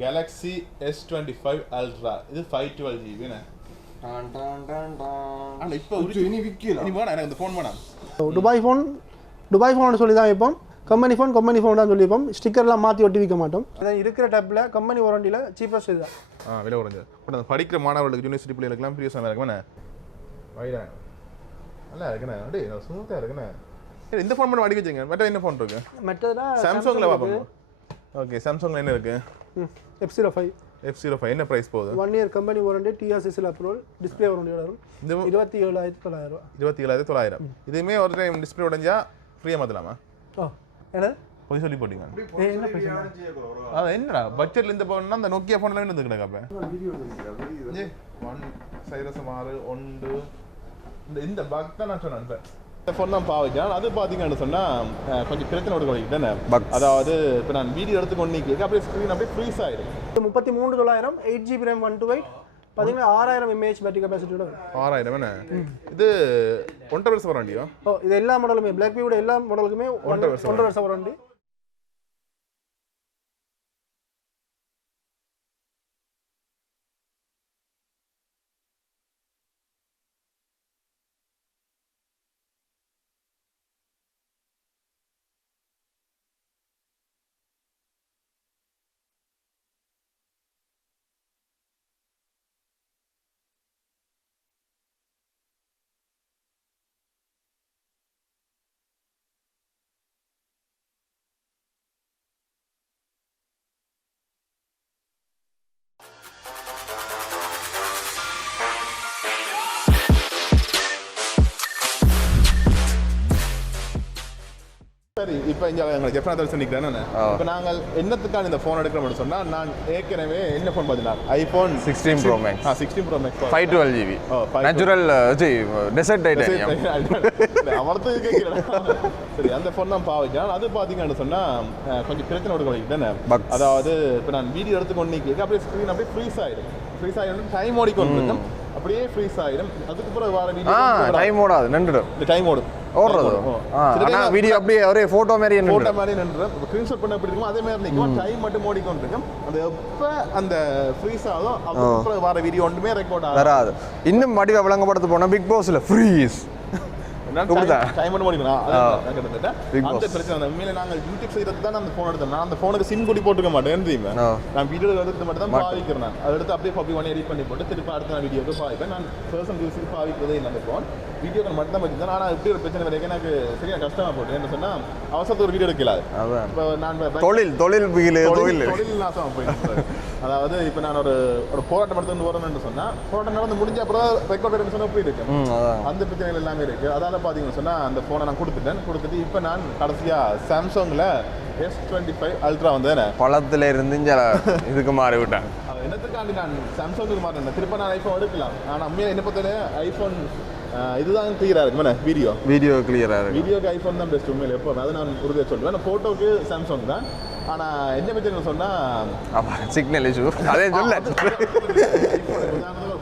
Galaxy S25 Ultra. இது 512GB னே. ஆனா இப்போ இனி விக்கல. இனி வேணா எனக்கு இந்த ஃபோன் வேணாம். துபாய் ஃபோன் சொல்லி தான் வைப்போம். கம்பெனி ஃபோன் தான் சொல்லிப்போம். ஸ்டிக்கர்லாம் மாற்றி ஒட்டி வைக்க மாட்டோம். அதான் இருக்கிற டேப்பில் கம்பெனி வாரண்டியில் சீப்பஸ்ட் இதுதான். விலை குறைஞ்சது. பட் அந்த படிக்கிற மாணவர்களுக்கு யூனிவர்சிட்டி பிள்ளைகளுக்குலாம் பிரியஸாக இருக்குண்ணே. வைடா நல்லா இருக்குண்ணே. அப்படியே ஸ்மூத்தாக இருக்குண்ணே. இந்த ஃபோன் மட்டும் அடிக்க வச்சுங்க. மற்ற என்ன ஃபோன் இருக்கு? மற்றதுனா சாம்சங்கில் பார்ப்போம். ஓகே, சாம்சங்கில் என்ன இருக்கு? F05 என்ன ப்ரைஸ் போகுது? 1 year company warranty, TRCL approval, display வாரண்டியோட வரும். 27,900. 27,900. இதுவுமே ஒரு டைம் டிஸ்ப்ளே உடைஞ்சா ஃப்ரீயாக மாற்றலாமா? என்ன போய் சொல்லி போட்டீங்க. அது என்னடா பட்ஜெட்ல இந்த ஃபோன்னா அந்த நோக்கியா ஃபோன்ல என்ன வந்துக்கிட்டு அப்ப 1 இந்த பக் தான் நான் சொன்னேன். இந்த ஃபோன் தான் பாவிச்சேன். அது பார்த்தீங்கன்னு சொன்னால் கொஞ்சம் பிரச்சனை கொடுக்கணும். அதாவது இப்போ நான் வீடியோ எடுத்து கொண்டு அப்படியே ஸ்க்ரீன் அப்படியே ஃப்ரீஸ் ஆகிடும். 33,900 8GB RAM 128 பார்த்தீங்கன்னா 6000 mAh பேட்டரி கெப்பாசிட்டியோட 6000 என்ன இது 1.5 வருஷம் வாரண்டியோ? இது எல்லா மாடலுமே பிளாக் வியூட எல்லா மாடலுக்குமே 1.5 வருஷம் வாரண்டி. சரி, இப்போ இங்கே எங்களுக்கு ஜெஃப்னா தரிசனம் நிற்கிறேன்னு இப்போ நாங்கள் என்னத்துக்கான இந்த ஃபோன் எடுக்கிறோம்னு சொன்னால் நான் ஏற்கனவே என்ன ஃபோன் பார்த்தீங்கன்னா iPhone 16 Pro Max 512GB natural desert titanium அவர்த்து கேட்கிறேன். சரி, அந்த ஃபோன் தான் பாவிச்சேன். அது பார்த்தீங்கன்னு சொன்னால் கொஞ்சம் பிரச்சனை கொடுக்கணும். அதாவது இப்போ நான் வீடியோ எடுத்து கொண்டு அப்படியே ஸ்க்ரீன் அப்படியே ஃப்ரீஸ் ஆகிடும் டைம் ஓடிக்கொண்டு இருக்கும். அப்படியே ஃப்ரீஸ் ஆகிடும். அதுக்கு பிறகு வர வீடியோ டைம் ஓடாது நின்றுடும். இந்த டைம் ஓடும் வீடியோ அப்படியே ஒரே போட்டோ மாதிரி நின்று ஸ்கிரீன்ஷாட் பண்ண எப்படி இருக்குமோ அதே மாதிரி நிற்கும். டைம் மட்டும் ஓடிக்கொண்டிருக்கும். அது எப்போ அந்த ஃப்ரீஸ் ஆகும் அதுக்கப்புறம் வர வீடியோ ஒன்றுமே ரெக்கார்ட் வராது. இன்னும் வடிவ விளங்கப்படுத்த போனால் பிக் பாஸ்ல ஃப்ரீஸ் டைம் மட்டும் ஓடிக்கணும். அந்த பிரச்சனை உண்மையில நாங்கள் யூடியூப் செய்யறது தான் அந்த ஃபோன் எடுத்தேன். நான் அந்த ஃபோனுக்கு சிம் கூடி போட்டுக்க மாட்டேன். தெரியுமா, நான் வீடியோ எடுத்து மட்டும் தான் பாவிக்கிறேன். நான் அதை எடுத்து அப்படியே காப்பி பண்ணி எடிட் பண்ணி போட்டு திருப்பி அடுத்த நான் வீடியோக்கு பாவிப்பேன். நான் பர்சனல் யூஸுக்கு பாவிக்கிறதே இல்லை. அந்த ஃபோன் வீடியோக்கள் மட்டும் தான் வச்சுருந்தேன். ஆனால் இப்படி ஒரு பிரச்சனை வரைக்கும் எனக்கு சரியாக கஷ்டமாக போட்டு என்ன சொன்னால் அவசரத்துக்கு ஒரு வீடியோ எடுக்கலாது. இப்போ நான் தொழில் நாசமாக போயிட்டு அதாவது இப்போ நான் ஒரு போராட்டம் எடுத்து வரணும்னு சொன்னால் போராட்டம் நடந்து முடிஞ்ச அப்புறம் ரெக்கார்ட் எடுத்து சொன்னால் போய் இருக்கு. அந்த பிரச்சனைகள் எல்லாமே இருக்குது. அதால் பார்த்தீங்கன்னு சொன்னால் அந்த ஃபோனை நான் கொடுத்துட்டு இப்போ நான் கடைசியாக சாம்சங்கில் S25 Ultra வந்தேன். பழத்தில் இருந்து இதுக்கு மாறி விட்டேன். என்னத்துக்காண்டி நான் சாம்சங்குக்கு மாறினேன். திருப்ப நான் ஐஃபோன் எடுக்கலாம். ஆனால் உண்மையாக என்ன பார்த்தா ஐஃபோன் இதுதான் கிளியராக இருக்கு. வீடியோ கிளியராக இருக்கு. வீடியோக்கு ஐஃபோன் தான் பெஸ்ட் உண்மையில் எப்போ. அதை நான் உறுதியாக சொல்லுவேன். ஃபோட்டோக்கு சாம்சங் தான். ஆனால் என்ன பிரச்சனை சொன்னால் சிக்னல் இஷ்யூ அதே சொல்ல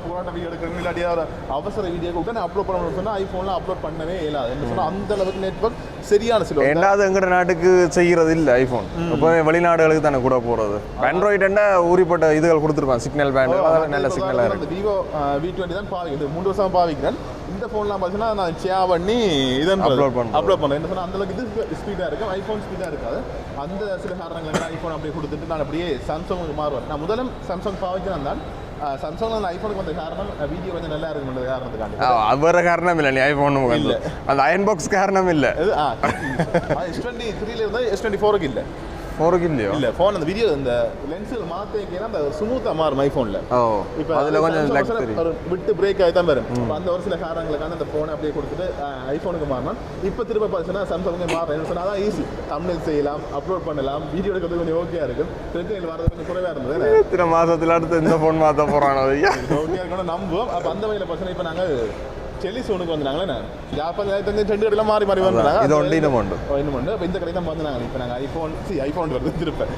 போராட்ட வீடியோ எடுக்கிறேன் இல்லாட்டியா அவசர வீடியோக்கு உடனே அப்லோட் பண்ணணும்னு சொன்னால் ஐஃபோனில் அப்லோட் பண்ணவே இல்லாது. என்ன சொன்னால் அந்த அளவுக்கு நெட்வொர்க் சரியான சில ரெண்டாவது எங்கட நாட்டுக்கு செய்கிறது இல்லை ஐஃபோன். இப்போ வெளிநாடுகளுக்கு தானே கூட போகிறது. ஆண்ட்ராய்டு என்ன ஊறிப்பட்ட இதுகள் கொடுத்துருப்பான் சிக்னல் பேண்டு. நல்ல சிக்னலாக இருக்குது. விவோ V20 தான் பாவிக்குது. 3 வருஷம் பாவிக்கிறேன். இந்த ஃபோன்லாம் பார்த்தீங்கன்னா நான் ஷேர் பண்ணி இதை அப்லோட் பண்ணேன். என்ன சொன்னால் அந்தளவுக்கு இது ஸ்பீடாக இருக்கும். ஐஃபோன் ஸ்பீடாக இருக்காது. அந்த சில காரணங்கள் ஐஃபோன் அப்படியே கொடுத்துட்டு நான் அப்படியே சாம்சங்குக்கு மாறுவேன். நான் முதலும் சாம்சங் பாவிக்கிறேன் தான். சாம்சங் அந்த ஐஃபோனுக்கு வந்த காரணம் வீடியோ கொஞ்சம் நல்லா இருக்குன்ற காரணத்துக்காண்டி. வேற காரணம் இல்லை. ஐஃபோன் இல்லை, அந்த அயன் பாக்ஸ் காரணம் இல்லை. S23 இருந்தால் S24க்கு இல்லை. 4க்கு இல்லையோ இல்லை ஃபோன் அந்த வீடியோ இந்த லென்ஸில் மாற்றினா அந்த ஸ்மூத்தாக மாறும் ஐஃபோனில். இப்போ அதில் கொஞ்சம் விட்டு பிரேக் ஆகி தான் வரும். அந்த ஒரு சில காரணங்களுக்கான அந்த ஃபோனை அப்படியே கொடுத்துட்டு ஐஃபோனுக்கு மாறணும். இப்போ திரும்ப பார்த்தீங்கன்னா சாம்சங்குக்கு மாறேன். என்ன சொன்னால் அதான் ஈஸி. தம்ப்நெயில் செய்யலாம், அப்லோட் பண்ணலாம், வீடியோ எடுக்கிறது கொஞ்சம் ஓகேயா இருக்கும். பிரச்சனைகள் வரது கொஞ்சம் குறைவாக இருந்தது. இத்தனை மாதத்தில் அடுத்து இந்த ஃபோன் மாற்ற போகிறானோ ஓகேயா இருக்கணும் நம்புவோம். அப்போ அந்த வகையில் பிரச்சனை இப்போ நாங்கள் டெலிசோனுக்கு வந்தாங்களே. யாழ்ப்பாணம் 2 கடையில் மாறி மாறி வந்துடுறாங்க. இது ஒன்று இன்னும் உண்டு. இன்னும் உண்டு. இப்போ இந்த கடை தான் வந்து நாங்கள் இப்போ நாங்கள் ஐஃபோன் வருது திருப்பேன்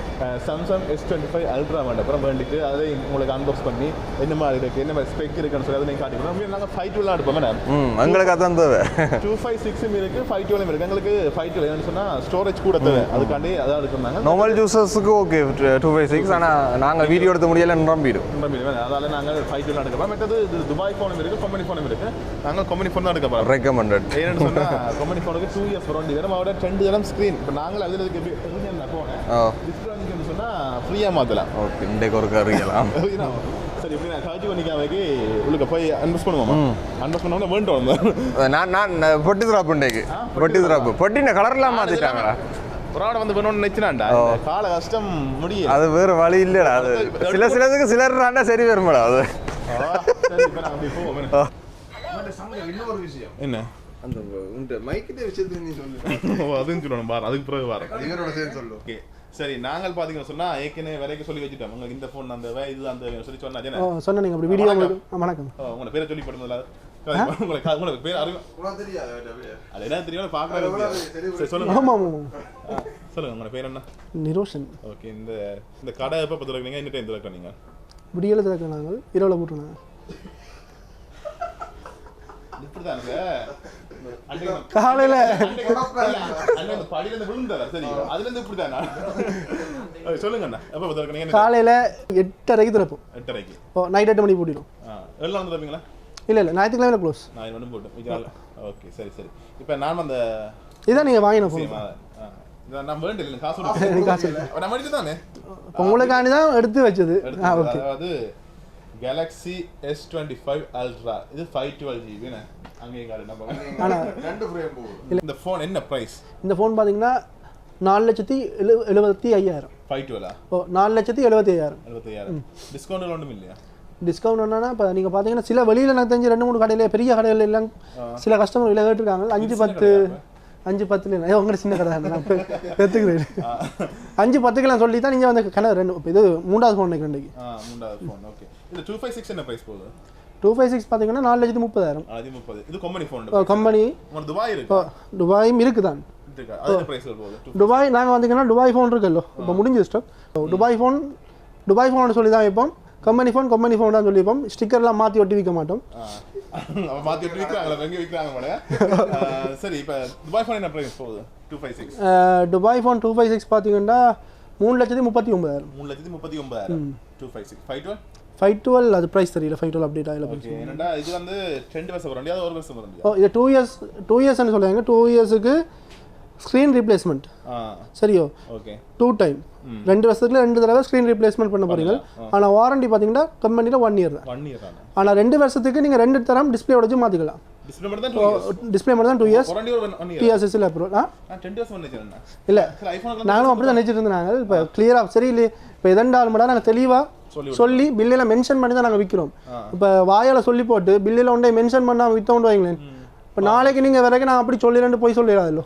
சாம்சங் S25 அல்ட்ரா வேண்ட அப்புறம் வேண்டிட்டு அதை உங்களுக்கு அன்பாக்ஸ் பண்ணி என்ன மாதிரி இருக்குது என்ன மாதிரி ஸ்பெக் இருக்குன்னு சொல்லி அதை நீங்கள் காட்டிக்கிறோம். நாங்கள் 512 எடுப்போம் மேடம். எங்களுக்கு அதான் தேவை. 256 இருக்குது 512 இருக்குது. எங்களுக்கு 512 என்னன்னு சொன்னால் ஸ்டோரேஜ் கூட தேவை. அதுக்காண்டி அதான் எடுக்கிறாங்க. நார்மல் யூசர்ஸுக்கு ஓகே 256. ஆனால் நாங்கள் வீடியோ எடுத்த முடியல நம்பிடும். அதால நாங்கள் 512 எடுக்கிறோம். மற்றது துபாய் ஃபோனும் இருக்குது கம்பெனி ஃபோனும் இருக்குது. நாங்கள் கம்பெனி ஃபோன் தான் எடுக்க போகிறோம். ரெக்கமெண்டட். ஏன்னு சொன்னால் கம்பெனி ஃபோனுக்கு 2 இயர்ஸ் வாரண்டி வரும். அவரோட 2 தரம் ஸ்க்ரீன். இப்போ நாங்கள் அதில் இதுக்கு போனேன் டிஸ்பிளே சொன்னால் ஃப்ரீயாக மாற்றலாம். ஓகே இன்றைக்கு ஒரு கறிக்கலாம். சரி இப்படி நான் காட்சி பண்ணிக்காமக்கு உள்ளுக்கு போய் அன்பாக்ஸ் பண்ணுவோமா? அன்பாக்ஸ் பண்ணோம்னா வேண்டாம். நான் பொட்டி திராப்பு இன்றைக்கு பொட்டி திராப்பு பொட்டின கலர்லாம் மாற்றிட்டாங்களா? ஒரு ஆடை வந்து வேணும்னு நினைச்சினாண்டா கால கஷ்டம் முடியும். அது வேறு வழி இல்லைடா. அது சிலதுக்கு சிலர்னா சரி வருமாடா அது. இன்னொரு விஷயம் என்ன அந்த மைக்கிட்ட விஷயத்தை நீ சொல்லு. அதுன்னு சொல்லணும் பாரு. அதுக்கு பிறகு பாரு இவரோட சேர்ந்து சொல்லு. ஓகே சரி நாங்கள் பார்த்தீங்கன்னு சொன்னால் ஏற்கனவே வரைக்கும் சொல்லி வச்சுட்டோம். உங்களுக்கு இந்த ஃபோன் அந்த இது அந்த சொல்லி சொன்னா சொன்ன நீங்கள் அப்படி வீடியோ வணக்கம் உங்களை பேரை சொல்லி போடுறதுல உங்களுக்கு பேர் அறிவு தெரியாது. அது என்ன தெரியும் பார்க்குறாங்க. சொல்லுங்க. ஆமாம் சொல்லுங்க உங்களோட பேர் என்ன? நிரோஷன். ஓகே இந்த கடை எப்போ திறக்கிறீங்க? என்ன டைம் திறக்கிறீங்க? விடியல திறக்க நாங்கள் இரவில் போட்டுருந்தாங்க. காலையில காலையில 8:30 திறப்போம். 8:30 நைட் 8 மணிக்கு போட்டிடும். இல்ல ஞாயிற்றுக்கிழமை க்ளோஸ். ஓகே சரி சரி. இப்போ நான் அந்த இதான் நீங்க வாங்கின ஃபோன். நான் வேண்டிய காசு நான் மடிச்சு தானே உங்களுக்காண்டி தான் எடுத்து வச்சது. ஓகே அது Galaxy S25 Ultra இது 512GB னே அங்க எங்க நம்ம ரெண்டு ஃப்ரேம் போகுது. இந்த ஃபோன் என்ன பிரைஸ்? இந்த ஃபோன் பாத்தீங்கன்னா 4,75,000. 512 ஓ 4,75,000. டிஸ்கவுண்ட் ஒண்ணும் இல்லையா? டிஸ்கவுண்ட் என்னன்னா இப்போ நீங்கள் பார்த்தீங்கன்னா சில வெளியில் எனக்கு தெரிஞ்சு 2-3 கடையில் பெரிய கடையில் எல்லாம் சில கஸ்டமர் விலை கேட்டுருக்காங்க 5-10 இல்லை உங்கள்கிட்ட சின்ன கடை நான் எடுத்துக்கிறேன் 5-10 சொல்லி தான் நீங்கள் வந்து கடை 2 இது 3வது ஃபோன் இன்றைக்கு 3வது ஃபோன். ஓகே இது 256 என்ன பிரைஸ் போகுது? 256 பார்த்தீங்கன்னா 4,30,000. இது கம்பெனி ஃபோன். கம்பெனி துபாய் இருக்கு. துபாயும் இருக்குதான். துபாய் நாங்கள் வந்தீங்கன்னா துபாய் ஃபோன் இருக்குல்ல இப்போ முடிஞ்சு ஸ்டாக். துபாய் ஃபோன் சொல்லி தான் வைப்போம். கம்பெனி ஃபோன் தான் சொல்லிப்போம். ஸ்டிக்கர்லாம் மாற்றி ஒட்டி விற்க மாட்டோம். மாற்றி ஒட்டி விற்கிறாங்களா? எங்கே விற்கிறாங்க போல. சரி இப்போ துபாய் ஃபோன் என்ன ப்ரைஸ் போகுது? 256 துபாய் ஃபோன் 256 பார்த்தீங்கன்னா 3,39,000. 3,39,000 256 512 அது ப்ரைஸ் தெரியல. 512 அப்டேட் ஆகல. என்னடா இது வந்து 2 வருஷம் வரண்டியா அது 1 வருஷம் வரண்டியா? ஓ இது 2 இயர்ஸ்னு சொல்றாங்க. 2 இயர்ஸ்க்கு ஸ்க்ரீன் ரீப்ளேஸ்மெண்ட். சரியோ ஓகே 2 டைம் 2 வருஷத்துல 2 தடவை ஸ்க்ரீன் ரீப்ளேஸ்மெண்ட் பண்ண போறீங்க. ஆனா வாரண்டி பாத்தீங்கன்னா கம்பெனில 1 இயர் தான். 1 இயர் தான். ஆனா 2 வருஷத்துக்கு நீங்க 2 தரம் டிஸ்ப்ளே உடைச்சு மாத்திக்கலாம். டிஸ்ப்ளே மட்டும் தான் 2 இயர்ஸ். டிஸ்ப்ளே மட்டும் தான் 2 இயர்ஸ். Warranty 1 year. TSS ல அப்ரூவல். 10 இயர்ஸ் வந்துச்சுன்னா இல்ல ஐபோன் நானும் அப்படி தான் நினைச்சிட்டு இருந்தாங்க. இப்போ கிளியரா சரி இல்ல இப்போ இதண்டால் மட்டும் நாங்க தெளிவா சொல்லி பில்லில மென்ஷன் பண்ணி தான் நாங்க விக்கிறோம். இப்போ வாயால சொல்லி போட்டு பில்லில ஒன்றே மென்ஷன் பண்ணாம வித்தோண்டு வைங்களேன். இப்போ நாளைக்கு நீங்க வரைக்கும் நான் அப்படி சொல்லிரண்டு போய் சொல்லிடாதல்ல.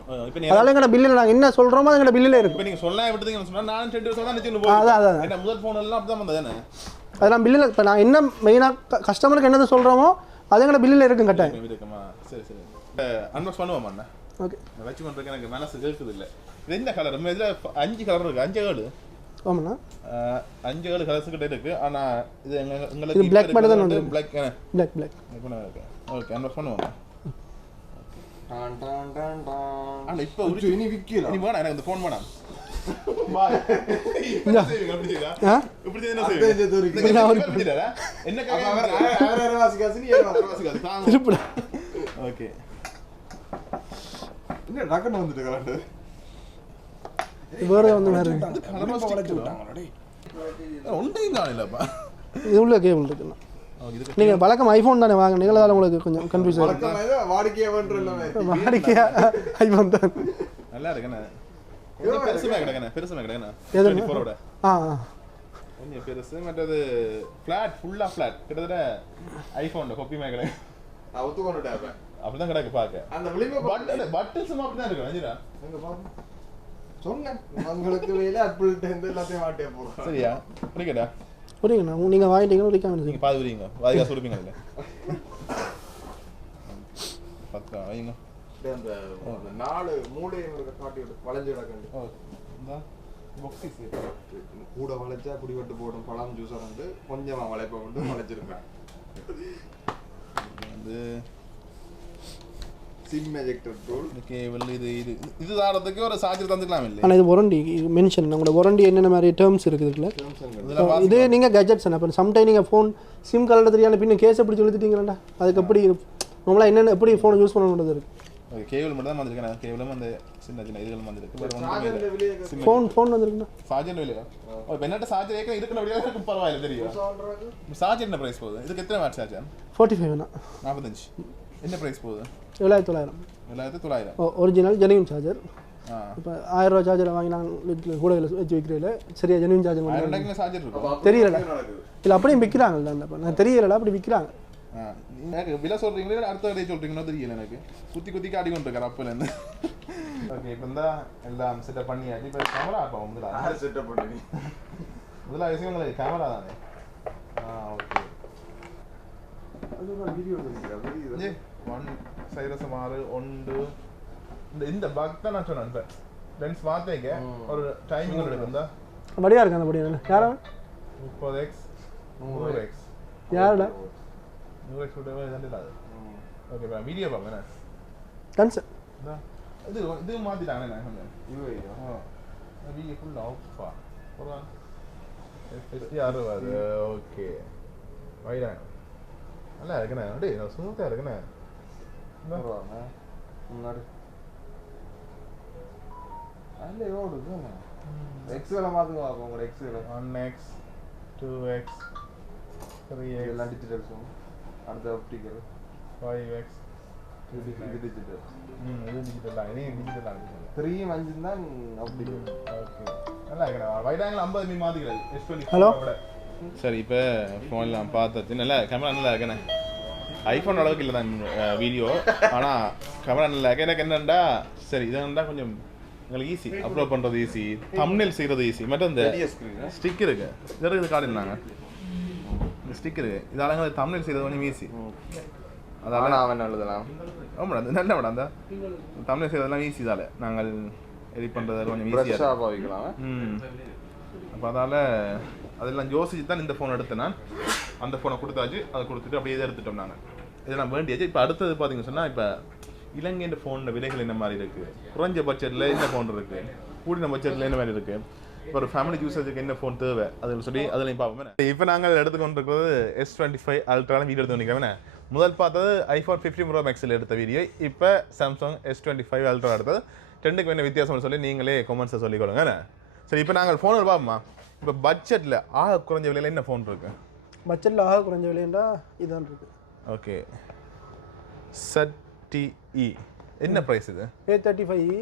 அதனால எங்க பில்லில நாங்க என்ன சொல்றோமோ அது எங்க பில்லில இருக்கு. இப்போ நீங்க சொல்லவே விட்டீங்கன்னு சொன்னா நான் 2 வருஷம் தான் நிச்சிட்டு போறேன். அதான் என்ன முதல் ஃபோன் எல்லாம் அப்படி தான் வந்ததானே. அதெல்லாம் பில்லில இப்போ நான் என்ன மெயினா கஸ்டமருக்கு என்னது சொல்றோமோ அது எங்க பில்லில இருக்கும் கட்டாயம். இருக்குமா? சரி சரி. அன்பாக்ஸ் பண்ணுவோமா அண்ணா? ஓகே. நான் வெச்சு பண்றேன் எனக்கு மனசு கேக்குது இல்ல. இது என்ன கலர்? நம்ம இதுல 5 கலர் இருக்கு. 5 கலர். ஆமாண்ணா 5-7 கலர்ஸ் கிட்ட இருக்கு. ஆனா இது உங்களுக்கு Black மட்டும் தான் வந்து Black Black ஓகே அன்பாக்ஸ் பண்ணுவோம். டான் டான் டான் டான். ஆனா இப்போ இனி விக்கல. இனி வேணா எனக்கு இந்த ஃபோன் வேணாம். பாய். இப்படி என்ன செய்வீங்க? என்ன வேற வாசிகாசி நீ வாசிகாசி தாங்க. திருப்பி. ஓகே. என்ன ரகன வந்துட்டு கலண்டு. வேற வந்து வேற கலர் வளைச்சு விட்டாங்கடா டேய். ஒண்ணும் காணலப்பா. இது உள்ள கேபிள் இருக்குல்ல. நீங்க வழக்கம் ஐபோன் தானே வாங்குனீங்க. அதனால உங்களுக்கு கொஞ்சம் கன்ஃபியூஸ் ஆயிருக்கு. வழக்கம் வாடிக்கையா பண்றல. வாடிக்கையா ஐபோன் தான். நல்லா இருக்குண்ணே. இது பெருசுமா கிடக்குண்ணே. 24 ஓட. கொஞ்சம் பெருசு மற்றது ஃபிளாட் ஃபுல்லா ஃபிளாட். கிட்டத்தட்ட ஐபோன் காப்பி மாதிரி கிடக்கு. நான் ஒத்துக்கொண்டுட்டேன் அப்ப. அப்படிதான் கிடக்கு பாக்க. அந்த விளிம்பு பட்டன்ஸ் அப்படிதான் இருக்கு. அஞ்சிரா. எங்க பாப்போம். சொன்னேன் உங்களுக்கு வேலை அப்பிள்ட்ட இருந்து எல்லாத்தையும் வாட்டியே போறோம். சரியா? புரியுதா? புரியுங்க. நீங்க வாங்கிட்டீங்க உரிக்காம நீங்க பாது வரீங்க. வாதிகா சுடுவீங்க இல்ல. 10 வைங்க அந்த 4 மூளையும் காட்டி வளைஞ்சு கிடக்கு. இந்த பாக்ஸிஸ் கூட வளைச்சா குடிவட்டு போடும் பழம் ஜூஸை வந்து கொஞ்சமா வளைப்ப வந்து வளைச்சிருப்பேன். வந்து சிம் எஜெக்டர் டூல் கேபிள் இது தாரத்துக்கு ஒரு சார்ஜர் தந்துக்கலாம் இல்லை. ஆனால் இது வாரண்டி மென்ஷன் நம்மளோட வாரண்டி என்னென்ன மாதிரி டேர்ம்ஸ் இருக்குது இதுல இது நீங்கள் கேஜெட்ஸ் என்ன இப்போ சம்டைம் நீங்கள் ஃபோன் சிம் கலர் தெரியாத பின்ன கேஸை பிடிச்சி இழுத்துட்டீங்களா அதுக்கு எப்படி நம்மளா என்னென்ன எப்படி ஃபோனை யூஸ் பண்ணணுன்றது இருக்குது. ஓகே கேபிள் மட்டும் தான் வந்திருக்கேன். கேபிளும் அந்த சின்ன சின்ன இதுகளும் வந்திருக்கு. ஃபோன் வந்திருக்குண்ணா சார்ஜர் இல்லையா? ஓ இப்போ என்னட்ட சார்ஜர் ஏற்கனவே இருக்கிற வழியாக இருக்கும் பரவாயில்ல தெரியும். சார்ஜர் என்ன ப்ரைஸ் போகுது? இதுக்கு எத்தனை வாட் சார்ஜர்? 45 45. என்ன ப்ரைஸ் போகுது? 7900. 7900 ஒரிஜினல் ஜெனுவின் சார்ஜர். இப்போ 1000 ரூபா சார்ஜரை வாங்கி நாங்கள் கூட வச்சு விற்கிறதில்ல சரியா ஜெனுவின் சார்ஜர் பண்ணி சார்ஜர் இருக்கும் தெரியலடா இல்லை அப்படியும் விற்கிறாங்கல்ல அந்த நான் தெரியலடா அப்படி விற்கிறாங்க. எனக்கு விலை சொல்றீங்களே அடுத்த விலையை சொல்றீங்களோ தெரியல எனக்கு. குத்தி காடி கொண்டு இருக்காரு அப்பலேருந்து. ஓகே இப்போ தான் எல்லாம் செட்டப் பண்ணியாச்சு. இப்போ கேமரா அப்போ முதல்ல செட்டப் பண்ணி முதல்ல விஷயம் உங்களுக்கு கேமரா தானே. ஓகே அது வீடியோ வீடியோ 1 உண்டு. இந்த பக் தான் நான் சொன்னேன். இப்போ லென்ஸ் மாற்றேங்க ஒரு டைமிங் ஒன்று எடுக்கும். படியாக இருக்கு அந்த படி யாரா 30x 100x யாருடா 100x விடவே இதாண்டு இல்லாது. ஓகே இப்போ வீடியோ பார்ப்பேன் என்ன கன்சர் இது மாற்றிட்டாங்கண்ணே நான் சொன்னேன். ஐயோ வீடியோ ஃபுல் ஆஃபா ஒரு FSR வருது. ஓகே வைடா நல்லா இருக்குண்ணே. அப்படியே நான் சுமத்தாக இருக்குண்ணே. முன்னாடி அல்ல ஓடுது எக்ஸ்ல மாத்துங்க பாப்போம். உங்க எக்ஸ்ல 1x 2x 3x எல்லாம் டிஜிட்டல் சோம். அடுத்த ஆப்டிகல் 5x இது டிஜிட்டல். இது டிஜிட்டல் ஆ. இது டிஜிட்டல் ஆ. 3 5 தான் ஆப்டிகல். ஓகே நல்லா இருக்குண்ணே. வைட் ஆங்கிள் 50 மீ மாத்திக்கிறது S20. ஹலோ சரி இப்போ ஃபோன்லாம் பார்த்தாச்சு. நல்லா கேமரா நல்லா இருக்குண்ணே. ஐஃபோன் அளவுக்கு இல்லை தான் வீடியோ. ஆனால் கேமரா நல்லா இருக்கு. எனக்கு என்னென்னா சரி இது என்னென்னா கொஞ்சம் எங்களுக்கு ஈஸி அப்லோட் பண்ணுறது ஈஸி, தம்ப்நெயில் செய்கிறது ஈஸி. மட்டும் இந்த ஸ்டிக் இருக்கு இது காட்டினாங்க. இந்த ஸ்டிக் இருக்கு இதால் எங்களுக்கு தம்ப்நெயில் செய்கிறது கொஞ்சம் ஈஸி. அதால் அவன் எழுதலாம். ஆமாடா அது நல்ல மேடம் அந்த தம்ப்நெயில் செய்கிறதெல்லாம் ஈஸி. இதால் நாங்கள் எடிட் பண்ணுறது கொஞ்சம் ஈஸியாக பாவிக்கலாம். அப்போ அதால் அதெல்லாம் யோசிச்சு தான் இந்த ஃபோன் எடுத்தேன் நான். அந்த ஃபோனை கொடுத்தாச்சு. அதை கொடுத்துட்டு அப்படியே இதை எடுத்துட்டோம் நாங்கள். இதெல்லாம் வேண்டியாச்சு. இப்போ அடுத்தது பார்த்தீங்கன்னு சொன்னால் இப்போ இலங்கையின் ஃபோனோட விலைகள் என்ன மாதிரி இருக்குது, குறைஞ்ச பட்ஜெட்டில் என்ன ஃபோன் இருக்குது, கூடின பட்ஜெட்டில் என்ன மாதிரி இருக்குது, இப்போ ஒரு ஃபேமிலி யூசேஜுக்கு என்ன ஃபோன் தேவை அதில் சொல்லி அதில் பார்ப்போம். இப்போ நாங்கள் எடுத்துக்கொண்டிருக்கிறது S25 அல்ட்ராவில் வீடியோ எடுத்து வந்துக்கிறேன். முதல் பார்த்தது ஐஃபோன் 15 Pro Maxல் எடுத்த வீடியோ. இப்போ சாம்சங் S25 அல்ட்ரா எடுத்தது. ரெண்டுக்கு என்ன வித்தியாசம்னு சொல்லி நீங்களே கமெண்ட்ஸை சொல்லிக்கொள்ளுங்க. சரி இப்போ நாங்கள் ஃபோன் பார்ப்போமா. இப்போ பட்ஜெட்டில் ஆக குறைஞ்ச விலையில் என்ன ஃபோன் இருக்குது? பட்ஜெட்டில் ஆக குறைஞ்ச விலைண்டா இதான் இருக்குது. ஓகே ZTE என்ன ப்ரைஸ் இது? A35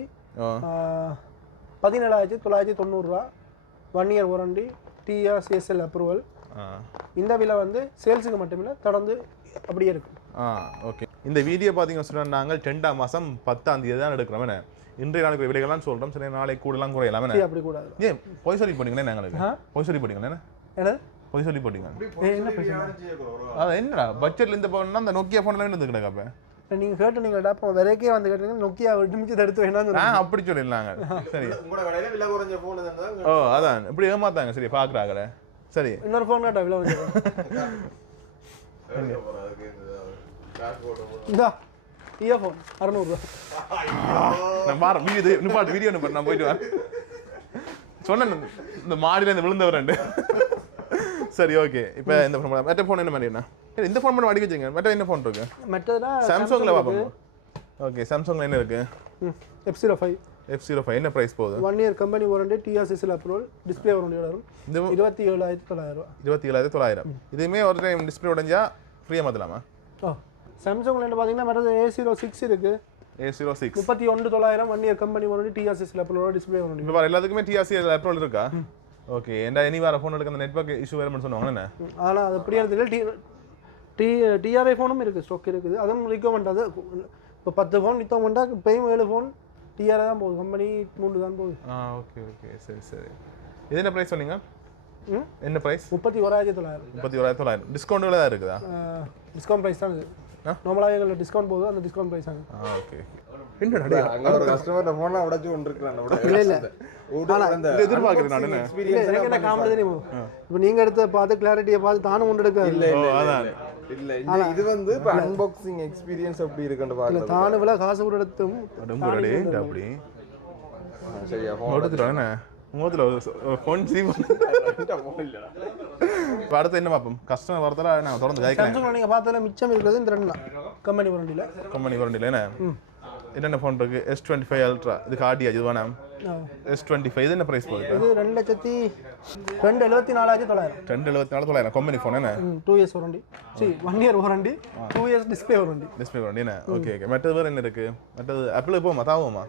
17,990 1 year warranty, TRCSL approval. இந்த விலை வந்து சேல்ஸுக்கு மட்டுமில்லை தொடர்ந்து அப்படியே இருக்கும். ஓகே இந்த வீடியோ பார்த்தீங்கன்னு சொன்னால் நாங்கள் 2ஆம் மாதம் 10ஆம் தேதி தான் எடுக்கிறோம். என்ன இன்றைய நாளைக்கு விலைகள்லாம் சொல்கிறோம். சரி நாளைக்கு கூடலாம் குறையலாம். அப்படி கூடாது. ஏன் பொய் சொல்லி போட்டீங்களே நாங்களுக்கு? பொய் சொல்லி போட்டீங்களே என்ன பொய் சொல்லி போட்டீங்க? அது என்னடா பட்ஜெட்டில் இந்த ஃபோன்னா அந்த நோக்கியா ஃபோன்லாம் வந்து கிடக்காப்ப நீங்கள் கேட்டுனீங்கடா இப்போ வரைக்கே வந்து கேட்டீங்க நோக்கியா விட்டு எடுத்து வேணாம் அப்படி சொல்லிடலாங்க. சரி விலை குறைஞ்ச ஃபோன். ஓ அதான் இப்படி ஏமாத்தாங்க. சரி பார்க்குறாங்களே. சரி இன்னொரு ஃபோன் கேட்டா விலை வந்து இந்தா இயர்ஃபோன் 600 ரூபா. நான் பாரு வீடியோ நிப்பாட்டு வீடியோ நிப்பாட்டு நான் போயிட்டு வரேன் சொன்னேன் இந்த மாடியில் இந்த விழுந்தவரண்டு. சரி ஓகே இப்போ இந்த ஃபோன் மற்ற ஃபோன் என்ன மாதிரிண்ணா? இந்த ஃபோன் மட்டும் அடிக்க வச்சுங்க. மற்ற என்ன ஃபோன் இருக்கு? மற்றதுனா சாம்சங்கில் பார்ப்போம். ஓகே சாம்சங்கில் என்ன இருக்கு? F05 என்ன ப்ரைஸ் போகுது? 1 year company warranty, TRCSL approval, display warranty வரும். 27,900. 27,900. இதுவுமே ஒரு டைம் டிஸ்பிளே உடஞ்சா ஃப்ரீயாக மாற்றலாமா? சாம்சங்கில் என்ன பார்த்தீங்கன்னா மற்றது A06 இருக்கு. A06 31,900 1 year company warranty, TRCSL approval, display warranty. இப்போ எல்லாத்துக்குமே TRCSL அப்ரூவல் இருக்கா? ஓகே என்ன இனி வர ஃபோன் எடுக்க அந்த நெட்வொர்க் இஷ்யூ வரும்னு சொன்னாங்க என்ன? ஆனால் அது அப்படியே இல்லை. TRI ஃபோனும் இருக்குது, ஸ்டாக் இருக்குது. அதுவும் ரிகமெண்ட். அது இப்போ 10 ஃபோன் விற்றோம் பண்ணால் இப்போயும் 7 ஃபோன் TRI தான் போகுது. கம்பெனி 3 தான் போகுது. ஓகே ஓகே சரி சரி. இது என்ன ப்ரைஸ் சொன்னீங்க? என்ன ப்ரைஸ்? 31,900. 31,900. டிஸ்கவுண்ட்டுல தான் இருக்குதா? டிஸ்கவுண்ட் ப்ரைஸ் தான் இது. நார்மலாக எங்களுக்கு டிஸ்கவுண்ட் போகுது அந்த டிஸ்கவுண்ட் ப்ரைஸ் ஆகும். ஓகே என்னடா அங்க ஒரு கஸ்டமர் ஃபோன்ல உடைச்சு கொண்டிருக்கான் எதிர்பார்க்கிறேன் நான் எனக்கு என்ன காமெடி தெரியுமோ இப்போ நீங்கள் எடுத்து பார்த்து கிளாரிட்டியை பார்த்து தானும் கொண்டு எடுக்க இல்ல இது வந்து இப்ப அன்பாக்சிங் எக்ஸ்பீரியன்ஸ் எப்படி இருக்குன்னு பாருங்க. தானு விலை காசு கூட எடுத்தும் அப்படி சரியா எடுத்துட்டானே மோதில ஃபோன் சீம் அடுத்து என்ன பார்ப்போம் கஸ்டமர் வரதுல நான் தொடர்ந்து கேட்கிறேன். சாம்சங் நீங்கள் பார்த்ததுல மிச்சம் இருக்கிறது இந்த 2 தான் கம்பெனி வாரண்டியில் என்ன என்னென்ன ஃபோன் இருக்கு S25 அல்ட்ரா இது காட்டியா இது வேணாம் S25 இது என்ன பிரைஸ் போகுது இது 2,74,900 2,74,900 கம்பெனி ஃபோன் என்ன 2 years warranty 1 year warranty 2 years display warranty என்ன ஓகே ஓகே மற்றது வேற என்ன இருக்கு மற்றது ஆப்பிள் போமா தாவுமா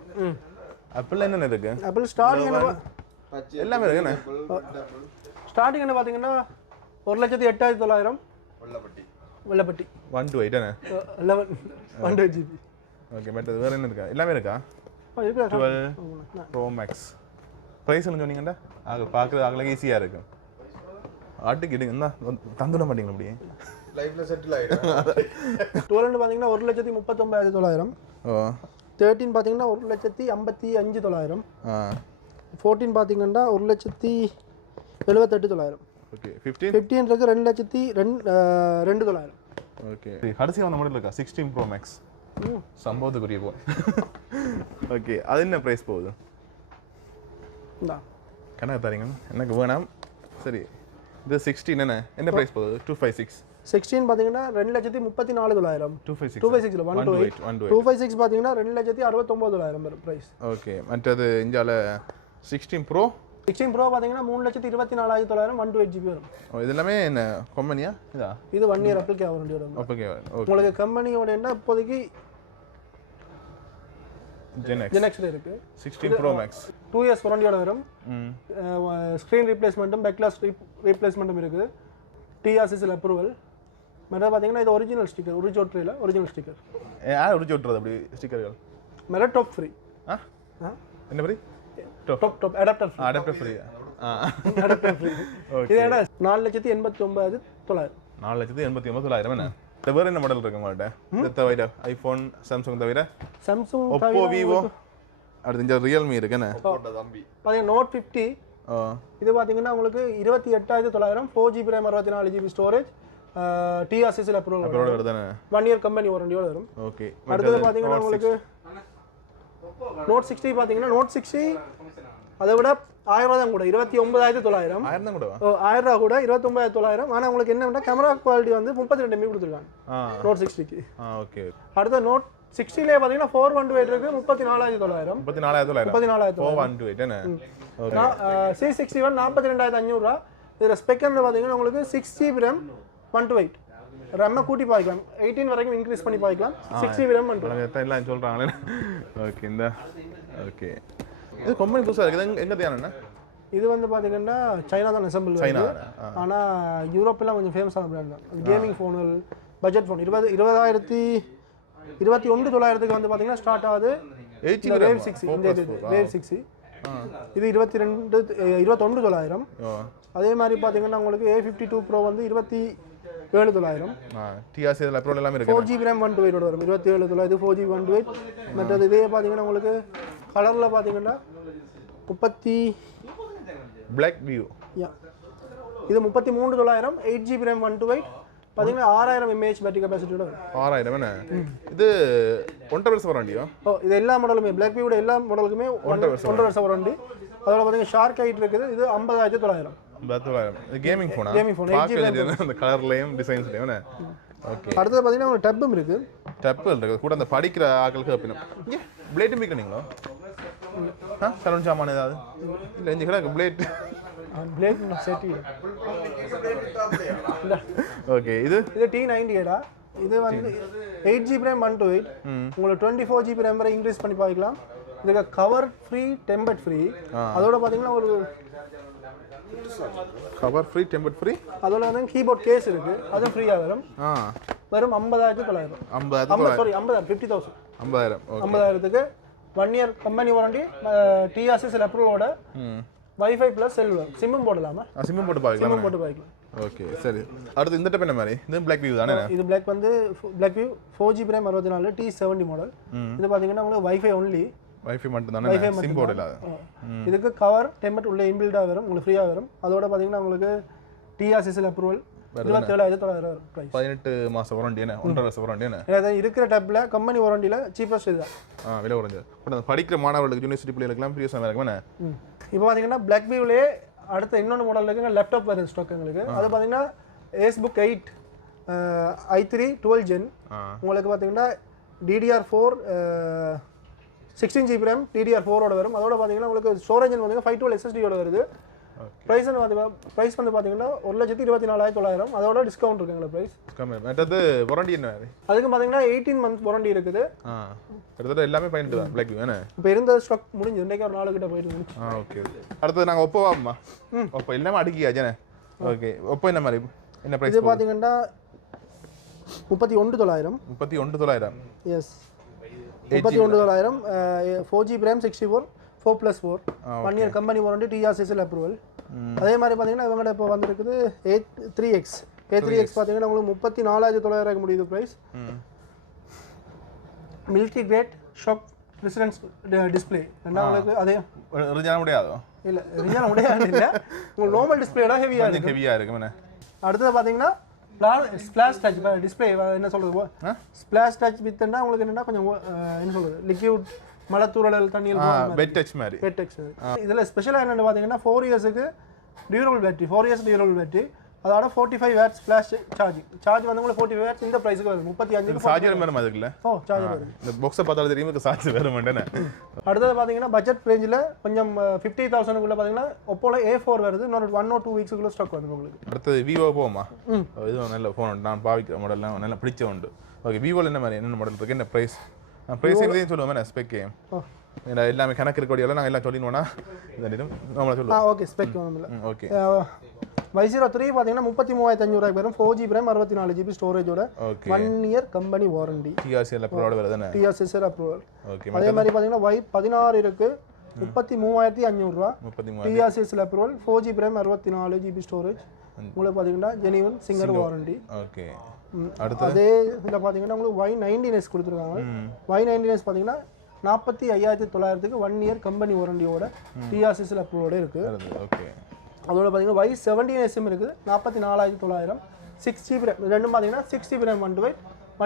ஆப்பிள் என்ன இருக்கு ஆப்பிள் ஸ்டார்டிங் எல்லாமே இருக்கு என்ன ஸ்டார்டிங் என்ன பார்த்தீங்கன்னா 1,08,900 வெள்ளப்பட்டி 128 என்ன 128 GB. ஓகே மற்றது வேற என்ன இருக்கா எல்லாமே இருக்கா 12 Pro Max பிரைஸ் என்ன சொன்னீங்கடா ஆக பார்க்குறது ஆகலாம் ஈஸியா இருக்கும் ஆட்டுக்கு எடுங்க என்ன தந்துட மாட்டீங்களா அப்படியே லைஃப்ல செட்டில் ஆயிடும். 12 பார்த்தீங்கன்னா 1,39,900 ஓ 13 பார்த்தீங்கன்னா 1,55,900 14 பார்த்தீங்கன்னா 1,78,900 ஓகே 15 15 இருக்கு 2,02,900 ஓகே கடைசி வந்த மாடல் இருக்கா 16 Pro Max சம்பவத்துக்குரிய போ ஓகே அது என்ன பிரைஸ் போகுது இந்தா கணக்கு தரீங்க எனக்கு வேணாம் சரி இது 16 என்ன பிரைஸ் போகுது 256 16 பார்த்தீங்கன்னா 2,34,900 256 128 256 பார்த்தீங்கன்னா 2,69,900 பிரைஸ் ஓகே மற்றது இந்தியாவில் 16 Pro 16 Pro பார்த்தீங்கன்னா 3,24,900 128 GB வரும். இது எல்லாமே என்ன கம்பெனியா இதா இது 1 இயர் அப்ளிகே வாரண்டி வரும். ஓகே உங்களுக்கு கம்பெனியோட என்ன இப்போதைக்கு Gen X இருக்கு 16 Pro Max 2 இயர்ஸ் வாரண்டியோட வரும். ஸ்க்ரீன் ரீப்ளேஸ்மெண்ட்டும் பேக்லாஸ் ரீப்ளேஸ்மெண்ட்டும் இருக்குது. TRCL approval. மேலே பார்த்தீங்கன்னா இது ஒரிஜினல் ஸ்டிக்கர் ஒரிஜினல் ஸ்டிக்கர் யார் உரிச்சு விட்டுறது அப்படி ஸ்டிக்கர்கள் மேலே டாப் ஃப்ரீ என்ன ஃப்ரீ டாப் அடாப்டர் ஃப்ரீ இது என்ன 4,89,900 4,89,900 என்ன வேற என்ன மாடல் இருக்கு உங்கள்கிட்ட இதை தவிர ஐஃபோன் சாம்சங் தவிர சாம்சங் ஒப்போ விவோ அடுத்து இந்த ரியல்மி இருக்கு என்ன தம்பி பார்த்தீங்கன்னா நோட் 50 இது பார்த்தீங்கன்னா உங்களுக்கு 28,900 4GB RAM 64 GB storage TRCL approval வருதானே 1 இயர் கம்பெனி வாரண்டியோட வரும். ஓகே அடுத்தது பார்த்தீங்கன்னா உங்களுக்கு நோட் 60 பார்த்தீங்கன்னா நோட் 60 அதை விட 1000 தான் கூட 29,900 1000 தான் கூட 1000 கூட 29,900 ஆனால் உங்களுக்கு என்ன கேமரா குவாலிட்டி வந்து 32 MB கொடுத்துருக்காங்க நோட் 60க்கு ஓகே அடுத்த நோட் 60லே பார்த்தீங்கன்னா 418 இருக்கு 34,900 418 என்ன C61 42,500 இதில் ஸ்பெக்கரில் பார்த்தீங்கன்னா உங்களுக்கு 6GB RAM 128 ரம்மை கூட்டி பாய்க்கலாம் 18 வரைக்கும் இன்க்ரீஸ் பண்ணி பாய்க்கலாம் 6GB RAM எல்லாம் சொல்கிறாங்களே ஓகே இந்த ஓகே இது கம்பெனி புதுசாக இருக்குது எங்கே தேவையான இது வந்து பார்த்தீங்கன்னா சைனா தான் அசம்பிள் சைனா ஆனால் யூரோப்பெல்லாம் கொஞ்சம் ஃபேமஸான பிராண்ட் தான் கேமிங் ஃபோனுகள் பட்ஜெட் ஃபோன் 21,900 வந்து பார்த்தீங்கன்னா ஸ்டார்ட் ஆகுது வேவ் 6 இந்த வேவ் 6 இது 21,900 அதே மாதிரி பார்த்தீங்கன்னா உங்களுக்கு A52 Pro வந்து 27,900 TRCL அப்ரூவல் எல்லாமே இருக்கு 4GB RAM 128 வரும் 27,900 இது 4GB 128 மற்றது இதே பார்த்தீங்கன்னா உங்களுக்கு கலரில் பார்த்தீங்கன்னா 30 Black View இது 33,900 8GB RAM 128 பார்த்தீங்கன்னா 6,000 mAh பேட்டரி கெப்பாசிட்டியோட 6,000 என்ன இது 1.5 வருஷம் வாரண்டியோ இது எல்லா மாடலுமே Black View எல்லா மாடலுக்குமே 1.5 வருஷம் வாரண்டி அதோட பார்த்தீங்கன்னா ஷார்க் ஹைட் இருக்குது இது 50,900 இது கேமிங் ஃபோனா அந்த கலர்லயும் டிசைன்ஸ்லயும் ஓகே அடுத்து பார்த்தீங்கன்னா ஒரு டப்பும் இருக்கு டப்பு இருக்கு கூட அந்த படிக்கிற ஆட்களுக்கு அப்படின்னா பிளேட் மிக்கிறீங்களோ சலூன் சாமான் ஏதாவது இல்லை இஞ்சி கிடக்கு பிளேட் செட்டி ஓகே இது T98 இது வந்து 8GB RAM 128 உங்களுக்கு 24GB RAM வரை இன்க்ரீஸ் பண்ணி பாய்க்கலாம் இதுக்கு கவர் ஃப்ரீ டெம்பர்ட் ஃப்ரீ அதோட பார்த்தீங்கன்னா ஒரு கவர் ஃப்ரீ டெம்பர்ட் ஃப்ரீ அதோட வந்து கீபோர்ட் கேஸ் இருக்கு அதுவும் ஃப்ரீயா வரும் வெறும் 50,900 50,000 50,000க்கு 1 இயர் கம்பெனி வாரண்டி TRCL அப்ரூவோட வைஃபை ப்ளஸ் செல்லுலர் சிம்மும் போடலாமா? சிம்மும் போட்டு பார்க்கலாம். சிம்மும் போட்டு பார்க்கலாம். ஓகே சரி. அடுத்து இந்த டைப் என்ன மாதிரி? இது பிளாக் வியூ தானே? இது பிளாக் வந்து black view 4GB RAM 64 T70 model. இது பாத்தீங்கன்னா உங்களுக்கு வைஃபை ஒன்லி. வைஃபை மட்டும் தானே, சிம் போர்ட் இல்ல. இதுக்கு கவர் டெம்பர் உள்ள இன்பில்டா வரும், உங்களுக்கு ஃப்ரீயா வரும். அதோட பாத்தீங்கன்னா உங்களுக்கு TRCSL அப்ரூவல் 27900 வரும் பிரைஸ். 18 மாசம் வாரண்டி என்ன? 1.5 வருஷம் வாரண்டி என்ன? அதாவது இருக்கிற டைப்ல கம்பெனி வாரண்டில சீப்பஸ்ட் இதுதான். விலை குறைஞ்சது. பட் படிக்கிற மாணவர்களுக்கு யூனிவர்சிட்டி பிள்ளைகளுக்குலாம் ஃப்ரீயா இருக்குமா? இப்போ பாத்தீங்கன்னா பிளாக் வியூலயே அடுத்த இன்னொரு மாடல் இருக்குங்க, லேப்டாப் வேற ஸ்டாக் உங்களுக்கு. அது பாத்தீங்கன்னா ASBook 8 i3 12 Gen. உங்களுக்கு பாத்தீங்கன்னா DDR4 16GB RAM DDR4 ஓட வரும். அதோட பாத்தீங்கன்னா உங்களுக்கு ஸ்டோரேஜ் வந்து 512 SSD ஓட வருது. பிரைஸ் வந்து பாத்தீங்கன்னா 1,24,900. அதோட டிஸ்கவுண்ட் இருக்குங்க பிரைஸ். மற்றது வாரண்டி என்ன? அதுக்கு பாத்தீங்கன்னா 18 months வாரண்டி இருக்குது. கிட்டத்தட்ட எல்லாமே பயன்படுது தான் பிளாக் வியூ என்ன? இப்போ இருந்த ஸ்டாக் முடிஞ்சு இன்னைக்கு ஒரு 4 கிட்ட போயிட்டு முடிஞ்சு. ஓகே. அடுத்து நாங்க Oppo வாமா. Oppo எல்லாமே அடிக்கியாச்சே. ஓகே. Oppo என்ன மாதிரி? என்ன பிரைஸ்? இது பாத்தீங்கன்னா 31,900. 31,900. Yes. 31,900 4GB RAM 64 4+4 1 year company warranty TRCSL approval. அதே மாதிரி பாத்தீங்கன்னா இவங்கட இப்போ வந்திருக்குது A3X. A3X பாத்தீங்கன்னா உங்களுக்கு 34,900 முடியுது price. Military grade shock resistance display. என்ன உங்களுக்கு அதே ரிஜான முடியாதோ? இல்ல ரிஜான முடியாது இல்ல. உங்களுக்கு நார்மல் டிஸ்ப்ளேடா ஹெவியா இருக்கு. ஹெவியா இருக்கு என்ன? அடுத்து பாத்தீங்கன்னா ஸ்பிளாஷ் டச் டிஸ்ப்ளே என்ன சொல்றது? ஸ்பிளாஷ் டச் வித்னா உங்களுக்கு என்னன்னா கொஞ்சம் என்ன சொல்றது? லிக்விட் மலத்தூரல் தண்ணியில் வெட் டச் மாதிரி. வெட் டச். இதுல ஸ்பெஷலா என்னன்னு பாத்தீங்கன்னா 4 இயர்ஸ்க்கு durable battery, 4 years durable battery. அதோட 45 வாட்ஸ் ஃபிளாஷ் சார்ஜிங். சார்ஜ் வந்து உங்களுக்கு 45 வாட்ஸ் இந்த பிரைஸ்க்கு வருது. 35 க்கு சார்ஜர் வேற மாதிரி இருக்குல்ல? சார்ஜர் வருது. இந்த பாக்ஸை பார்த்தாலே தெரியும் இது சார்ஜர் வேற மாட்டேனே. அடுத்து பாத்தீங்கன்னா பட்ஜெட் ரேஞ்சில கொஞ்சம் 50,000 குள்ள பாத்தீங்கன்னா Oppo A4 வருது. இன்னொரு 1 or 2 weeks குள்ள ஸ்டாக் வருது உங்களுக்கு. அடுத்து Vivo போமா? இது நல்ல ஃபோன், நான் பாவிக்கிற மாடல்லாம் நல்ல பிடிச்ச உண்டு. ஓகே. Vivoல என்ன மாதிரி என்ன மாடல் இருக்கு? என்ன பிரைஸ்? பிரைஸ் எதையும் சொல்லுவோமே ஸ்பெக். எல்லாமே கணக்கு இருக்கக்கூடியவள நாங்கள் எல்லாம் சொல்லிடுவோம்னா இதனிடம் நம்மள சொல்லுவோம். ஓகே. ஸ்பெக் ஒன்றும் இல்லை. ஓகே. Y03 பார்த்தீங்கன்னா 33,500 வரும். 4GB RAM 64GB ஸ்டோரேஜோட 1 year company warranty. TRCSL approval வருதுதானே? TRCSL approval. ஓகே. அதே மாதிரி பார்த்தீங்கன்னா Y16 இருக்கு 33,500. TRCSL approval 4GB RAM 64GB storage. உங்களுக்கு பார்த்தீங்கன்னா ஜெனியூன் சிங்கர் வாரண்டி. ஓகே. அடுத்து அதே இதில் பார்த்தீங்கன்னா உங்களுக்கு Y19s கொடுத்துருக்காங்க. Y19s பார்த்தீங்கன்னா 45,900க்கு 1 year கம்பெனி வாரண்டியோட TRCSL அப்ரூவோட இருக்கு. ஓகே. அதோட பார்த்தீங்கன்னா Y17s இருக்கு 44,900 6GB RAM. ரெண்டும் பார்த்தீங்கன்னா 6GB RAM 1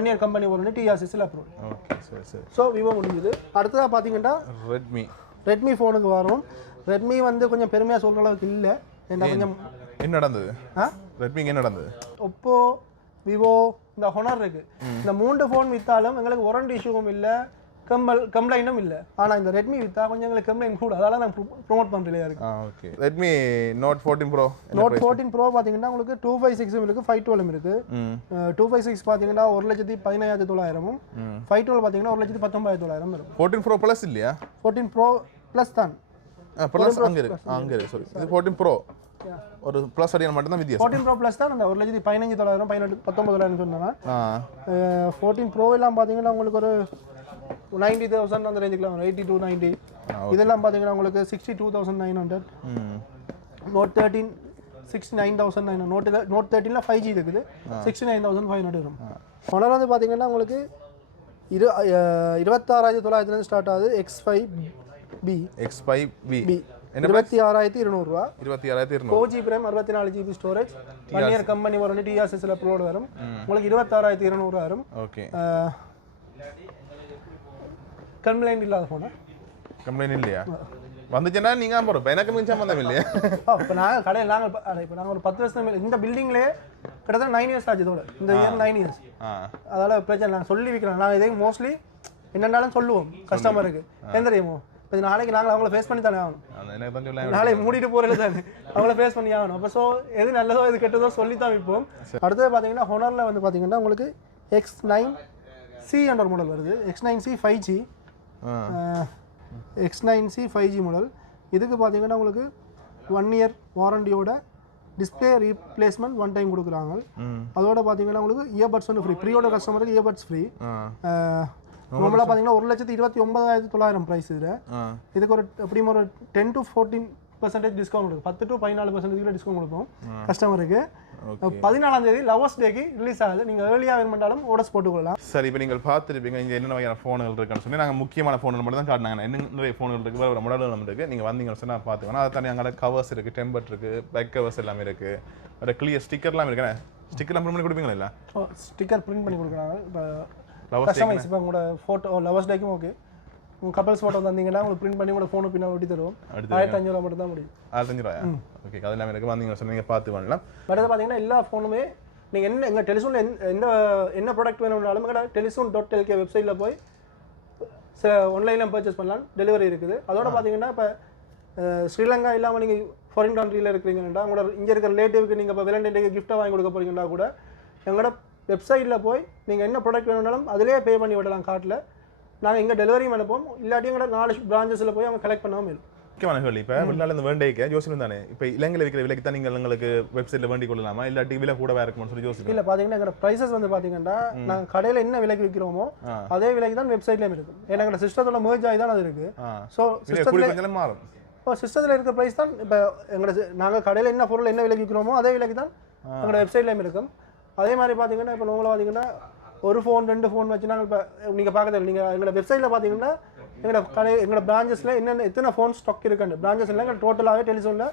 year company warranty TRCSL approval. Okay. சரி சரி. ஸோ விவோ முடிஞ்சது. அடுத்ததாக பார்த்தீங்கன்னா ரெட்மி ஃபோனுக்கு வரும். ரெட்மி வந்து கொஞ்சம் பெருமையாக சொல்கிற அளவுக்கு இல்லை. என்ன கொஞ்சம் என்ன நடந்தது? ரெட்மிக்கு என்ன நடந்தது? ஒப்போ விவோ இந்த ஹொனர் இருக்கு. இந்த 3 ஃபோன் வித்தாலும் எங்களுக்கு வாரண்டி இஷ்யூவும் இல்லை, கம்ப்ளைண்டும் இல்லை. ஆனால் இந்த ரெட்மி வித்தா கொஞ்சம் எங்களுக்கு கம்ப்ளைண்ட் கூட. அதனால நான் ப்ரோமோட் பண்ணுறேன் இருக்கு. Okay. Redmi Note 14 Pro. Note 14 Pro பார்த்தீங்கன்னா உங்களுக்கு 256 இருக்கு, 512 இருக்கு. 256 பார்த்தீங்கன்னா 1,15,900. 512 பார்த்தீங்கன்னா 1,19,900 வரும். 14 Pro Plus இல்லையா? 14 Pro Plus தான். ப்ளஸ் அங்க இருக்கு சாரி. இது 14 Pro. ஒரு ப்ளஸ் அடியான மட்டும் தான் வித்தியாசம். 14 Pro Plus தான் அந்த 1,15,900 19,000 சொன்னாங்க. 14 Pro எல்லாம் பார்த்தீங்கன்னா உங்களுக்கு ஒரு 90,000 அந்த ரேஞ்சுக்குள்ள வரும். 80 to 90. இதெல்லாம் பார்த்தீங்கன்னா உங்களுக்கு 62,900. Note 13 69,900. Note 13ல 5G இருக்குது. 69,500 வரும். ஹொனர் வந்து பார்த்தீங்கன்னா உங்களுக்கு 26,900 ஸ்டார்ட் ஆகுது. X5B 26,200. 26,200. 4GB RAM 64GB storage 1 year company warranty TRCSL அப்ரூவோட வரும். உங்களுக்கு 26,200 வரும். ஓகே. கம்ப்ளைண்ட் இல்லாத ஃபோனா? கம்ப்ளைண்ட் இல்லையா? வந்துச்சுன்னா நீங்க போறோம். எனக்கு மிஞ்ச சம்பந்தம் இல்லையா? இப்போ நாங்கள் கடையில் நாங்கள் ஒரு 10 வருஷம் இந்த பில்டிங்லேயே கிட்டத்தட்ட 9 years ஆச்சு இதோட. இந்த இயர் 9 years. அதால பிரச்சனை நாங்கள் சொல்லி வைக்கிறோம். நாங்கள் இதே மோஸ்ட்லி என்னென்னாலும் சொல்லுவோம் கஸ்டமருக்கு. ஏன் தெரியுமோ? இப்போ நாளைக்கு நாங்கள் அவங்கள ஃபேஸ் பண்ணி தானே ஆகணும். நாளைக்கு மூடிட்டு போகிறது தானே அவங்கள ஃபேஸ் பண்ணி ஆகணும். அப்போ ஸோ எது நல்லதோ எது கெட்டதோ சொல்லி தான் வைப்போம். அடுத்தது பார்த்தீங்கன்னா ஹொனரில் வந்து பார்த்தீங்கன்னா உங்களுக்கு X9C என்ற ஒரு மாடல் வருது. X9C 5G. X9C 5G model. இதுக்கு பார்த்தீங்கன்னா உங்களுக்கு 1 year வாரண்டியோட டிஸ்பிளே ரீப்ளேஸ்மெண்ட் 1 time கொடுக்குறாங்க. அதோட பார்த்தீங்கன்னா உங்களுக்கு இயர்பட்ஸ் வந்து ஃப்ரீ. ப்ரீயோட கஸ்டமருக்கு இயர்பட்ஸ் ஃப்ரீ. நார்மலாக பார்த்தீங்கன்னா 1,29,900 ப்ரைஸ். இதுக்கு ஒரு எப்படியும் ஒரு 10 to 14 14% டிஸ்கவுண்ட் கொடுக்கும். 10 to 14% டிஸ்கவுண்ட் கொடுப்போம் கஸ்டமருக்கு. 14ஆம் தேதி லவர்ஸ் டேக்கு ரிலீஸ் ஆகுது. நீங்கள் ஏர்லியாக வேணுமென்றாலும் ஆர்டர்ஸ் போட்டுக்கொள்ளலாம். சரி, இப்போ நீங்கள் பார்த்துருப்பீங்க இங்கே என்னென்ன வகையான ஃபோன்கள் இருக்குன்னு சொல்லி நாங்கள் முக்கியமான ஃபோன்கள் மட்டும் தான் காட்டினாங்க. என்ன நிறைய ஃபோன்கள் இருக்குது, வேறு மாடல்கள் இருக்குது. நீங்கள் வந்தீங்கன்னு சொன்னால் பார்த்துக்கணும். அதை தாண்டி அங்கே கவர்ஸ் இருக்குது, டெம்பர் இருக்குது, பேக் கவர்ஸ் எல்லாமே இருக்குது, வேறு கிளியர் ஸ்டிக்கர்லாம் இருக்குண்ணே. ஸ்டிக்கர்லாம் பிரிண்ட் பண்ணி கொடுப்பீங்களா? இல்லை, ஸ்டிக்கர் பிரிண்ட் பண்ணி கொடுக்குறாங்க. இப்போ லவர்ஸ் இப்போ உங்களோட ஃபோட்டோ லவர்ஸ் டேக்கும் ஓகே, உங்கள் கப்பல்ஸ் ஃபோட்டோ வந்தீங்கன்னா உங்களுக்கு பிரிண்ட் பண்ணி கூட ஃபோனு பின்னாடி ஒட்டி தருவோம். 1500 மட்டும் தான் முடியும். 1500 ஓகே. அது எல்லாமே இருக்குது. வந்தீங்கன்னு சொன்னால் நீங்கள் பார்த்து பண்ணலாம். அடுத்து பார்த்தீங்கன்னா எல்லா ஃபோனுமே நீங்கள் எங்கள் டெலிசோனில் என்ன ப்ராடக்ட் வேணும்னாலும் எங்கள் teleson.lk வெப்சைட்டில் போய் சில ஆன்லைனில் பர்ச்சேஸ் பண்ணலாம். டெலிவரி இருக்குது. அதோட பார்த்தீங்கன்னா இப்போ ஸ்ரீலங்கா இல்லாமல் நீங்கள் ஃபாரின் கண்ட்ரியில் இருக்கிறீங்கன்னா உங்களோட இங்கே இருக்கிற ரிலேட்டிவ்க்கு நீங்கள் இப்போ வேலண்டைன் டேக்கு கிஃப்ட்டாக வாங்கி கொடுக்க போறீங்கன்னா கூட எங்களோட வெப்சைட்டில் போய் நீங்கள் என்ன ப்ராடக்ட் வேணும்னாலும் அதிலே பே பண்ணி விடலாம் கார்ட்டில். நாங்கள் எங்கே டெலிவரி அனுப்போம். இல்லாட்டி எங்களோட 4 பிரான்ச்சஸில் போய் அவங்க கலெக்ட் பண்ணாமல் இருக்கும். முக்கியமான கேள்வி. இப்போ வெளிநாடு இந்த வேண்டைக்கு யோசிச்சு தானே இப்போ இலங்கையில் விற்கிற விலைக்கு தான் நீங்கள் உங்களுக்கு வெப்சைட்டில் வேண்டி கொள்ளலாமா இல்லாட்டி விலை கூட வேறு இருக்கும்னு சொல்லி யோசிச்சு? இல்லை, பார்த்தீங்கன்னா எங்களோட ப்ரைஸஸ் வந்து பார்த்தீங்கன்னா நாங்கள் கடையில் என்ன விலைக்கு விற்கிறோமோ அதே விலைக்கு தான் வெப்சைட்லேயும் இருக்கும். ஏன்னா எங்களோட சிஸ்டத்தோட merge ஆகி தான் அது இருக்குது. ஸோ சிஸ்டத்தில் மாறும். இப்போ சிஸ்டத்தில் இருக்கிற ப்ரைஸ் தான் இப்போ எங்களோட நாங்கள் கடையில் என்ன பொருள் என்ன விலைக்கு விற்கிறோமோ அதே விலைக்கு தான் எங்களோட வெப்சைட்லேயும் இருக்கும். அதே மாதிரி பார்த்தீங்கன்னா இப்போ உங்களை பார்த்தீங்கன்னா ஒரு ஃபோன் 2 ஃபோன் வச்சு நாங்கள் இப்போ நீங்கள் பார்க்க தேவை. நீங்கள் எங்களோட வெப்சைட்டில் பார்த்தீங்கன்னா எங்களோட பிரான்ச்சஸில் என்னென்ன எத்தனை ஃபோன் ஸ்டாக் இருக்குன்னு பிரான்ச்சஸ் இல்லை எங்கள் டோட்டலாகவே டெலிசோனில்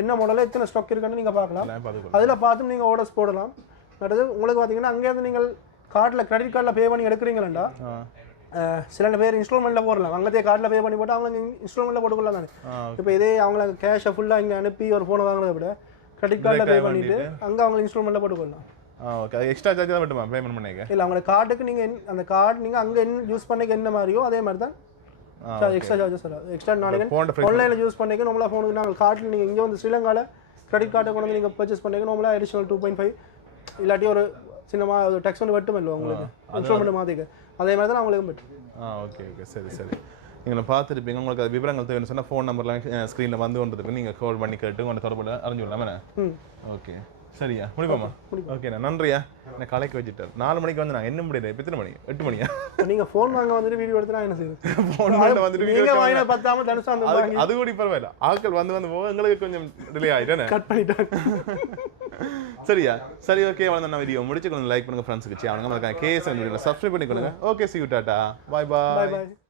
என்ன மாடலில் எத்தனை ஸ்டாக் இருக்குன்னு நீங்கள் பார்க்கலாம். அதில் பார்த்து நீங்கள் ஆர்டர்ஸ் போடலாம். அடுத்தது உங்களுக்கு பார்த்தீங்கன்னா அங்கேருந்து நீங்கள் கார்டில் கிரெடிட் கார்டில் பே பண்ணி எடுக்கிறீங்களா சில பேர் இன்ஸ்டால்மெண்ட்டில் போடலாம். அங்கேயே கார்டில் பே பண்ணி போட்டு அவங்க இன்ஸ்டால்மெண்ட்டில் போட்டுக்கலாம் தானே. இப்போ இதே அவங்கள கேஷை ஃபுல்லாக இங்கே அனுப்பி ஒரு ஃபோனை வாங்குறத விட கிரெடிட் கார்டில் பே பண்ணிவிட்டு அங்கே அவங்க இன்ஸ்டால்மெண்ட்டில் போட்டுக்கொள்ளலாம். ஓகே. அது எக்ஸ்ட்ரா சார்ஜ் தான் மட்டுமா பேமெண்ட் பண்ணிக்க? இல்லை, அவங்களோட கார்டுக்கு நீங்கள் அந்த கார்டு நீங்கள் அங்கே என்ன யூஸ் பண்ணிக்க என்ன மாதிரியோ அதே மாதிரி தான் எக்ஸ்ட்ரா சார்ஜஸ் வராது. எக்ஸ்ட்ரா நாளைக்கு ஆன்லைனில் யூஸ் பண்ணிக்க நம்மளா ஃபோனுக்கு நாங்கள் கார்டில் நீங்கள் இங்கே வந்து ஸ்ரீலங்காவில் கிரெடிட் கார்டை கொண்டு வந்து நீங்கள் பர்ச்சேஸ் பண்ணிக்க நம்மளா அடிஷனல் 2.5 இல்லாட்டி ஒரு சின்னமாக டெக்ஸ் வந்து வெட்டும் இல்லை உங்களுக்கு இன்ஸ்டால்மெண்ட் மாதிரிக்கு அதே மாதிரி தான் அவங்களுக்கு வெட்டும். Okay okay. சரி சரி. நீங்கள் பார்த்துருப்பீங்க. உங்களுக்கு அது விவரங்கள் தேவைன்னு சொன்னால் ஃபோன் நம்பர்லாம் ஸ்க்ரீனில் வந்து கொண்டதுக்கு நீங்கள் கால் பண்ணி கேட்டு உங்களை தொடர்பு அறிஞ்சு விடலாமே. ஓகே சரியா, முடிப்போமா? ஓகேண்ணா, நன்றியா. நான் கலைக்கு வச்சுட்டார். 4 மணிக்கு வந்து நான் என்ன முடியாது. இப்போ எத்தனை மணி? 8 மணியா? நீங்கள் ஃபோன் வாங்க வந்துட்டு வீடியோ எடுத்து நான் என்ன செய்யுது? ஃபோன் வாங்க வந்துட்டு நீங்கள் வாங்கின 10 தனுஷம் அந்த அது கூட பரவாயில்ல. ஆட்கள் வந்து போக எங்களுக்கு கொஞ்சம் டிலே ஆகிட்டேன். கட் பண்ணிட்டாங்க. சரியா? சரி ஓகே. நான் வீடியோ முடிச்சு கொஞ்சம் லைக் பண்ணுங்க, ஃப்ரெண்ட்ஸுக்கு அவனுங்க கேஸ் சப்ஸ்கிரைப் பண்ணிக்கொள்ளுங்க. Okay, see you, tata, bye bye.